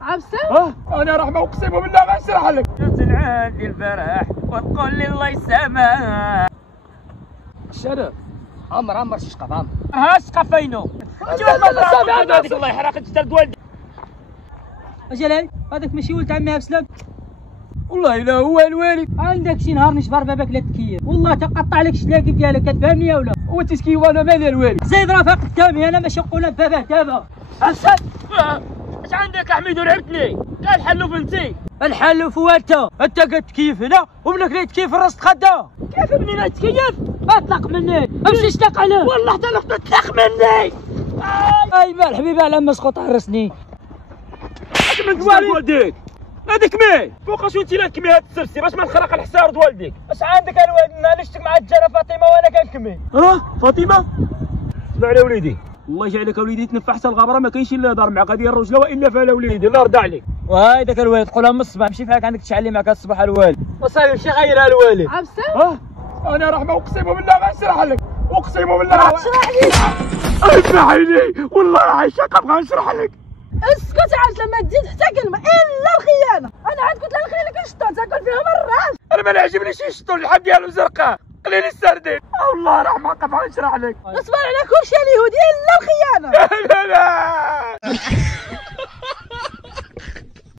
عبسة؟ انا راح ما اقسم بالله غنشرح لك. عندي الفرح وتقول لي الله يسامح. الشرف عمر شقف عمر. ها شقف فينو؟ هذيك الله يحرق جدد والدي. اجل هذاك ماشي ولد عمي عبسلام. والله الا هو الوالد. عندك شي نهار نشبر باباك لا تكير والله تقطع لك الشلاقي ديالك كتفهمني يا ولا؟ هو تسكي وانا مالي الوالد. زيد رافق قدامي انا ماشي نقولها باباك دابا. حسن اش عندك احمد ولعبتني؟ قال حلوف انتي. الحل فوالته انت قد تكيف هنا وابنك لا يتكيف الراس تخدى. كيف ابني لا يتكيف؟ اطلق مني امشي اشتاق عليه. والله حتى لو تطلق مني. اي مال حبيبي على مسقط عرسني. اش من والديك؟ هذيك مي فوقاش وانت لا تكمي هاد السرسي باش ما نخرق الحصار د والديك. اش عندك الوالد علاش مع الجاره فاطمه وانا كنكمي؟ فاطمه اسمع على وليدي الله يجعلك وليدي تنفع حتى الغبره ما كاينش الا دار معك هذه الرجله والا فلا وليدي الله يرضى عليك. وهاي داك الوالد قولها من الصباح مشي فيك عندك تشعلي معك الصباح الوالد وصاير مشي غيرها الوالد. عبسه؟ انا راح ما اقسم بالله غنشرح لك اقسم بالله. اشرح لي. اسمح لي والله عايشه ابغى نشرح لك. اسكت عاد لما تزيد حتى كلمه الا الخيانه. انا عاد قلت لها الخيانه كنشطو تاكل فيها مرات. انا ما نعجبنيش يشطوا اللحم ديالو زرقاء قليل السردين. والله راح ما ابغى نشرح لك. اصبر على كل شيء اليهودي الا الخيانه. لا